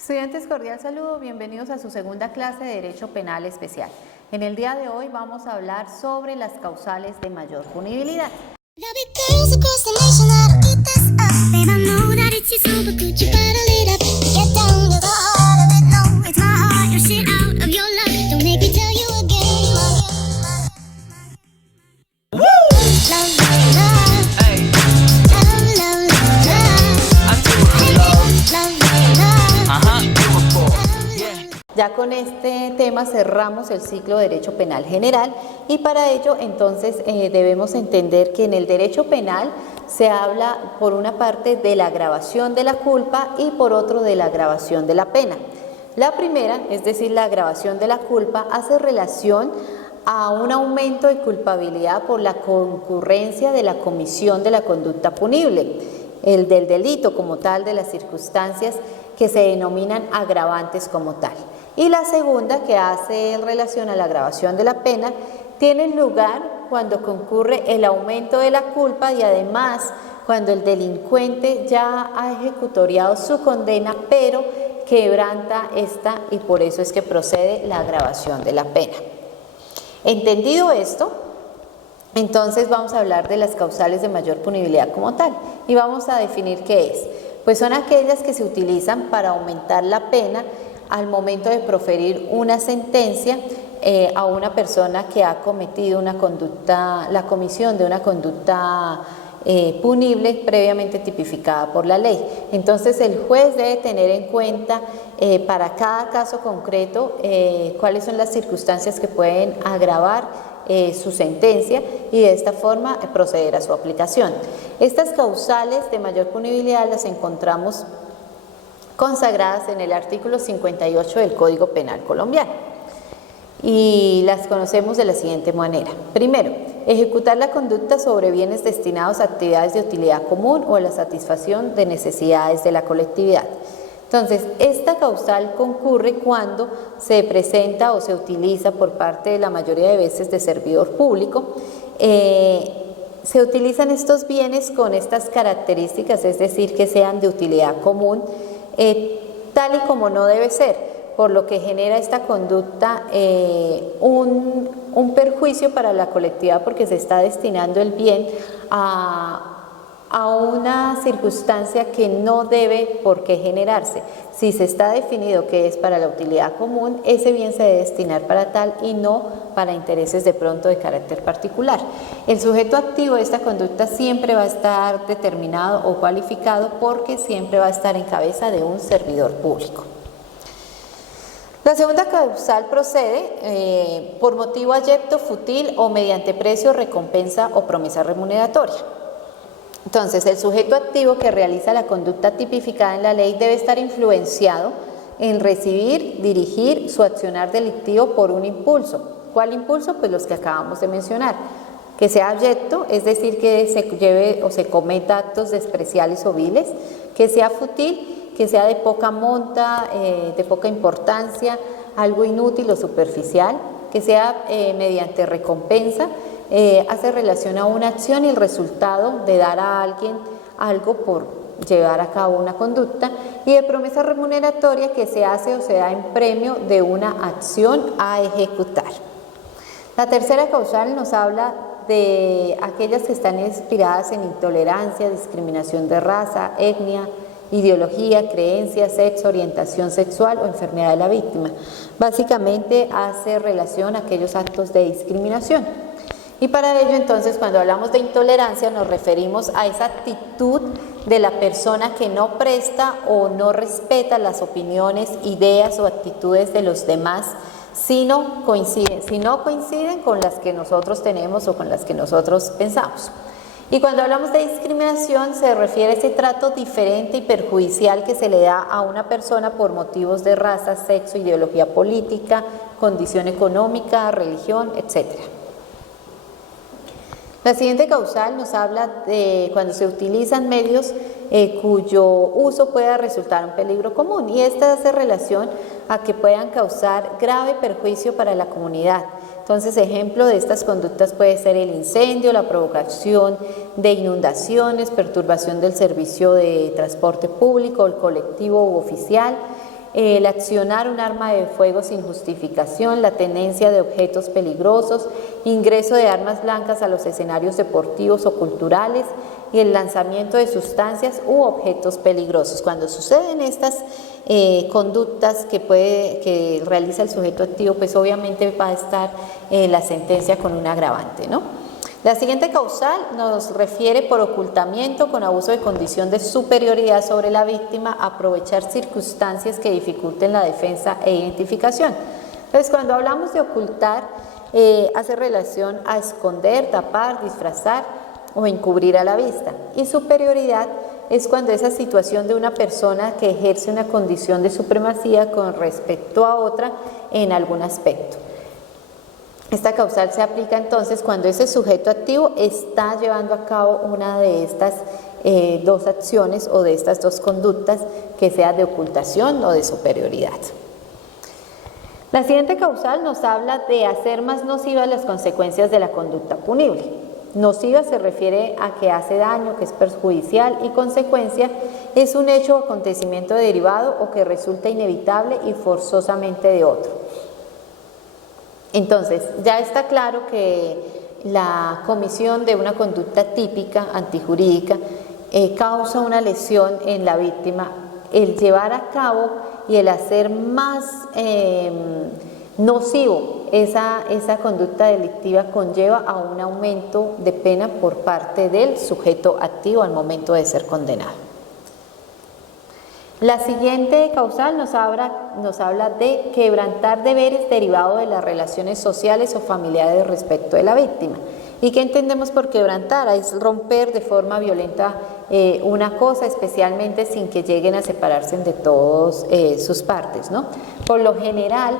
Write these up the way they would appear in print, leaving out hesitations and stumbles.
Estudiantes, cordial saludo, bienvenidos a su segunda clase de Derecho Penal Especial. En el día de hoy vamos a hablar sobre las causales de mayor punibilidad. Ya con este tema cerramos el ciclo de Derecho Penal General y para ello entonces debemos entender que en el Derecho Penal se habla por una parte de la agravación de la culpa y por otro de la agravación de la pena. La primera, es decir, la agravación de la culpa, hace relación a un aumento de culpabilidad por la concurrencia de la comisión de la conducta punible, el del delito como tal, de las circunstancias que se denominan agravantes como tal. Y la segunda, que hace relación a la agravación de la pena, tiene lugar cuando concurre el aumento de la culpa y además cuando el delincuente ya ha ejecutoriado su condena, pero quebranta esta y por eso es que procede la agravación de la pena. Entendido esto, entonces vamos a hablar de las causales de mayor punibilidad como tal y vamos a definir qué es. Pues son aquellas que se utilizan para aumentar la pena al momento de proferir una sentencia a una persona que ha cometido una conducta, la comisión de una conducta punible previamente tipificada por la ley. Entonces el juez debe tener en cuenta para cada caso concreto cuáles son las circunstancias que pueden agravar su sentencia y de esta forma proceder a su aplicación. Estas causales de mayor punibilidad las encontramos consagradas en el artículo 58 del Código Penal colombiano y las conocemos de la siguiente manera. Primero, ejecutar la conducta sobre bienes destinados a actividades de utilidad común o a la satisfacción de necesidades de la colectividad. Entonces, esta causal concurre cuando se presenta o se utiliza por parte de la mayoría de veces de servidor público. Se utilizan estos bienes con estas características, es decir, que sean de utilidad común, tal y como no debe ser, por lo que genera esta conducta un perjuicio para la colectividad porque se está destinando el bien a una circunstancia que no debe por qué generarse. Si se está definido que es para la utilidad común, ese bien se debe destinar para tal y no para intereses de pronto de carácter particular. El sujeto activo de esta conducta siempre va a estar determinado o cualificado porque siempre va a estar en cabeza de un servidor público. La segunda causal procede por motivo abyecto, fútil o mediante precio, recompensa o promesa remuneratoria. Entonces, el sujeto activo que realiza la conducta tipificada en la ley debe estar influenciado en recibir, dirigir su accionar delictivo por un impulso. ¿Cuál impulso? Pues los que acabamos de mencionar. Que sea abyecto, es decir, que se lleve o se cometa actos despreciables o viles. Que sea fútil, que sea de poca monta, de poca importancia, algo inútil o superficial. Que sea mediante recompensa. Hace relación a una acción y el resultado de dar a alguien algo por llevar a cabo una conducta, y de promesa remuneratoria que se hace o se da en premio de una acción a ejecutar. La tercera causal nos habla de aquellas que están inspiradas en intolerancia, discriminación de raza, etnia, ideología, creencia, sexo, orientación sexual o enfermedad de la víctima. Básicamente hace relación a aquellos actos de discriminación. Y para ello, entonces, cuando hablamos de intolerancia, nos referimos a esa actitud de la persona que no presta o no respeta las opiniones, ideas o actitudes de los demás, si no coinciden con las que nosotros tenemos o con las que nosotros pensamos. Y cuando hablamos de discriminación, se refiere a ese trato diferente y perjudicial que se le da a una persona por motivos de raza, sexo, ideología política, condición económica, religión, etcétera. La siguiente causal nos habla de cuando se utilizan medios cuyo uso pueda resultar un peligro común, y esta hace relación a que puedan causar grave perjuicio para la comunidad. Entonces, ejemplo de estas conductas puede ser el incendio, la provocación de inundaciones, perturbación del servicio de transporte público, el colectivo u oficial, el accionar un arma de fuego sin justificación, la tenencia de objetos peligrosos, ingreso de armas blancas a los escenarios deportivos o culturales y el lanzamiento de sustancias u objetos peligrosos. Cuando suceden estas conductas que realiza el sujeto activo, pues obviamente va a estar la sentencia con un agravante, ¿no? La siguiente causal nos refiere por ocultamiento con abuso de condición de superioridad sobre la víctima, aprovechar circunstancias que dificulten la defensa e identificación. Entonces, cuando hablamos de ocultar, hace relación a esconder, tapar, disfrazar o encubrir a la vista. Y superioridad es cuando esa situación de una persona que ejerce una condición de supremacía con respecto a otra en algún aspecto. Esta causal se aplica entonces cuando ese sujeto activo está llevando a cabo una de estas dos acciones o de estas dos conductas, que sea de ocultación o de superioridad. La siguiente causal nos habla de hacer más nocivas las consecuencias de la conducta punible. Nociva se refiere a que hace daño, que es perjudicial, y consecuencia es un hecho o acontecimiento derivado o que resulta inevitable y forzosamente de otro. Entonces, ya está claro que la comisión de una conducta típica, antijurídica, causa una lesión en la víctima. El llevar a cabo y el hacer más nocivo esa conducta delictiva conlleva a un aumento de pena por parte del sujeto activo al momento de ser condenado. La siguiente causal nos habla de quebrantar deberes derivados de las relaciones sociales o familiares respecto de la víctima. ¿Y qué entendemos por quebrantar? Es romper de forma violenta una cosa, especialmente sin que lleguen a separarse de todas sus partes, ¿no? Por lo general,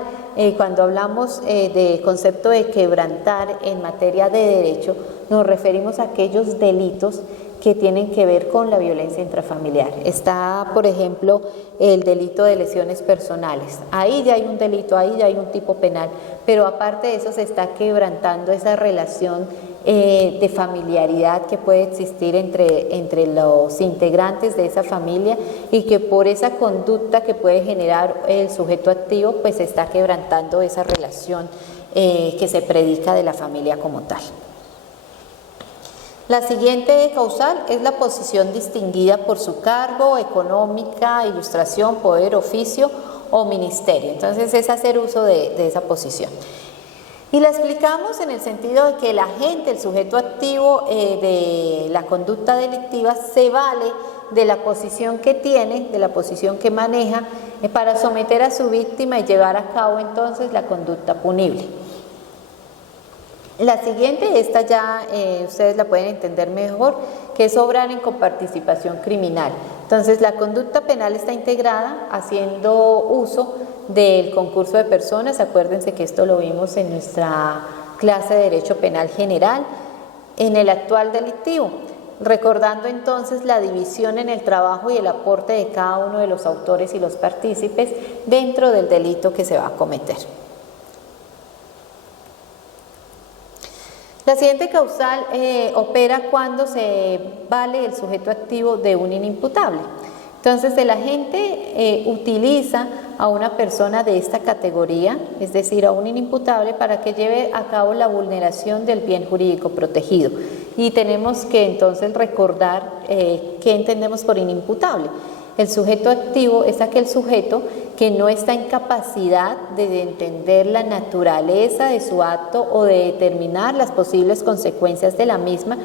cuando hablamos de concepto de quebrantar en materia de derecho, nos referimos a aquellos delitos que tienen que ver con la violencia intrafamiliar. Está, por ejemplo, el delito de lesiones personales. Ahí ya hay un delito, ahí ya hay un tipo penal, pero aparte de eso se está quebrantando esa relación de familiaridad que puede existir entre los integrantes de esa familia, y que por esa conducta que puede generar el sujeto activo, pues se está quebrantando esa relación que se predica de la familia como tal. La siguiente causal es la posición distinguida por su cargo, económica, ilustración, poder, oficio o ministerio. Entonces es hacer uso de esa posición. Y la explicamos en el sentido de que el agente, el sujeto activo de la conducta delictiva, se vale de la posición que tiene, de la posición que maneja, para someter a su víctima y llevar a cabo entonces la conducta punible. La siguiente, esta ya ustedes la pueden entender mejor, que es obrar en coparticipación criminal. Entonces, la conducta penal está integrada haciendo uso del concurso de personas. Acuérdense que esto lo vimos en nuestra clase de Derecho Penal General, en el actual delictivo, recordando entonces la división en el trabajo y el aporte de cada uno de los autores y los partícipes dentro del delito que se va a cometer. La siguiente causal opera cuando se vale el sujeto activo de un inimputable. Entonces, el agente utiliza a una persona de esta categoría, es decir, a un inimputable, para que lleve a cabo la vulneración del bien jurídico protegido. Y tenemos que entonces recordar qué entendemos por inimputable. El sujeto activo es aquel sujeto que no está en capacidad de entender la naturaleza de su acto o de determinar las posibles consecuencias de la misma,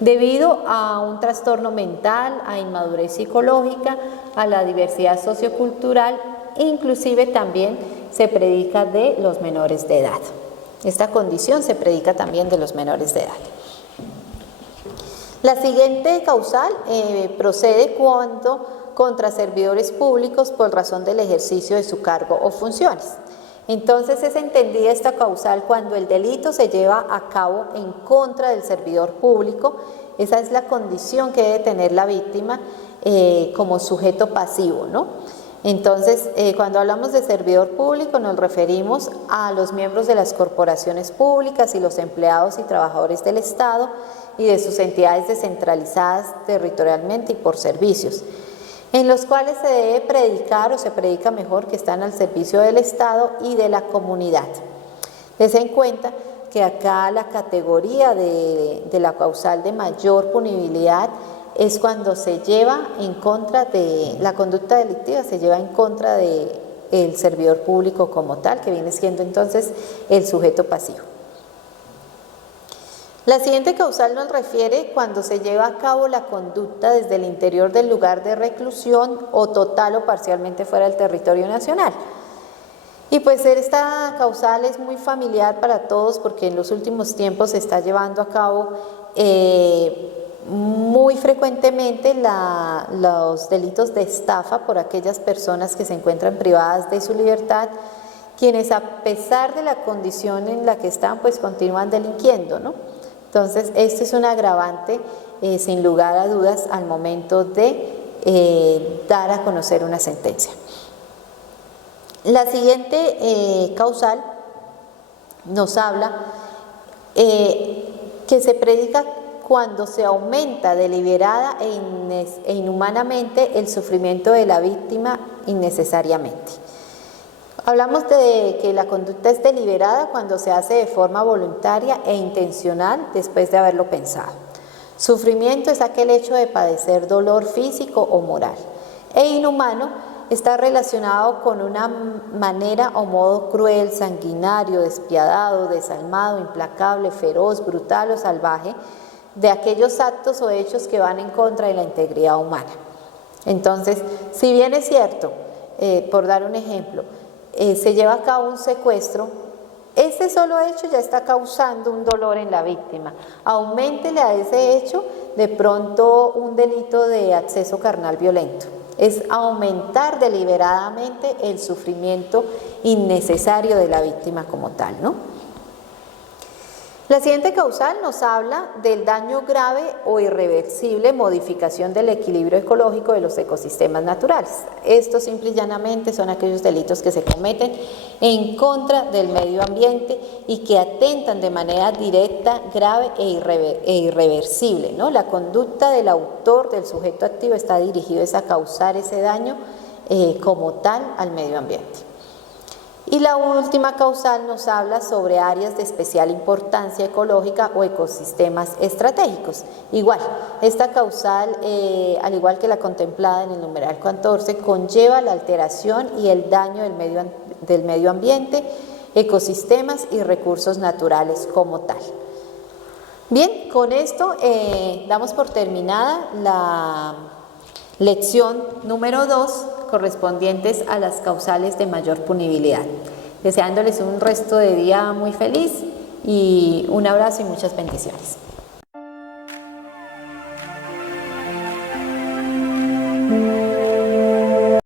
debido a un trastorno mental, a inmadurez psicológica, a la diversidad sociocultural, e inclusive también se predica de los menores de edad. Esta condición se predica también de los menores de edad. La siguiente causal procede cuando contra servidores públicos por razón del ejercicio de su cargo o funciones. Entonces es entendida esta causal cuando el delito se lleva a cabo en contra del servidor público. Esa es la condición que debe tener la víctima como sujeto pasivo, ¿no? Entonces, cuando hablamos de servidor público nos referimos a los miembros de las corporaciones públicas y los empleados y trabajadores del Estado y de sus entidades descentralizadas territorialmente y por servicios. en los cuales se debe predicar o se predica mejor que están al servicio del Estado y de la comunidad. Dense en cuenta que acá la categoría de la causal de mayor punibilidad es cuando se lleva en contra de la conducta delictiva, se lleva en contra del servidor público como tal, que viene siendo entonces el sujeto pasivo. La siguiente causal nos refiere cuando se lleva a cabo la conducta desde el interior del lugar de reclusión o total o parcialmente fuera del territorio nacional. Y pues esta causal es muy familiar para todos porque en los últimos tiempos se está llevando a cabo muy frecuentemente los delitos de estafa por aquellas personas que se encuentran privadas de su libertad, quienes a pesar de la condición en la que están, pues continúan delinquiendo, ¿no? Entonces, este es un agravante, sin lugar a dudas, al momento de dar a conocer una sentencia. La siguiente causal nos habla que se predica cuando se aumenta deliberada e inhumanamente el sufrimiento de la víctima innecesariamente. Hablamos de que la conducta es deliberada cuando se hace de forma voluntaria e intencional después de haberlo pensado. Sufrimiento es aquel hecho de padecer dolor físico o moral. E inhumano está relacionado con una manera o modo cruel, sanguinario, despiadado, desalmado, implacable, feroz, brutal o salvaje de aquellos actos o hechos que van en contra de la integridad humana. Entonces, si bien es cierto, por dar un ejemplo, se lleva a cabo un secuestro, ese solo hecho ya está causando un dolor en la víctima. Auméntele a ese hecho de pronto un delito de acceso carnal violento. Es aumentar deliberadamente el sufrimiento innecesario de la víctima como tal, ¿no? La siguiente causal nos habla del daño grave o irreversible modificación del equilibrio ecológico de los ecosistemas naturales. Estos simple y llanamente son aquellos delitos que se cometen en contra del medio ambiente y que atentan de manera directa, grave e irreversible, ¿no? La conducta del autor, del sujeto activo, está dirigido a causar ese daño como tal al medio ambiente. Y la última causal nos habla sobre áreas de especial importancia ecológica o ecosistemas estratégicos. Igual, esta causal, al igual que la contemplada en el numeral 14, conlleva la alteración y el daño del medio ambiente, ecosistemas y recursos naturales como tal. Bien, con esto damos por terminada la lección número 2, correspondientes a las causales de mayor punibilidad. Deseándoles un resto de día muy feliz y un abrazo y muchas bendiciones.